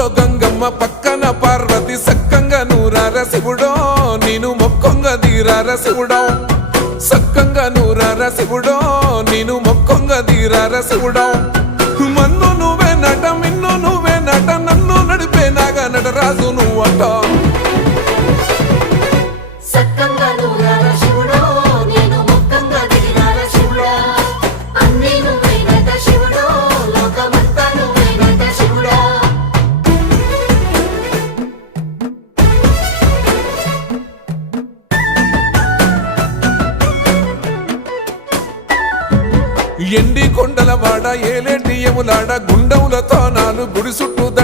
పక్కూర్లో గంగమ్మ పక్కన పార్వతి సక్కంగా నూరార శివుడో నేను మొక్కొంగ దీరార శివుడో సక్కంగా నూరార శివుడో నేను మొక్కొంగ దీరార శివుడో మన్ను నువ్వే నట మిన్ను నువ్వే నట నన్ను నడిపే నాగా నటరాజు నువ్వట ఎండి కొండల వాడ ఏలేటి యములాడ గుండములతో నాలు గుడి చుట్టూ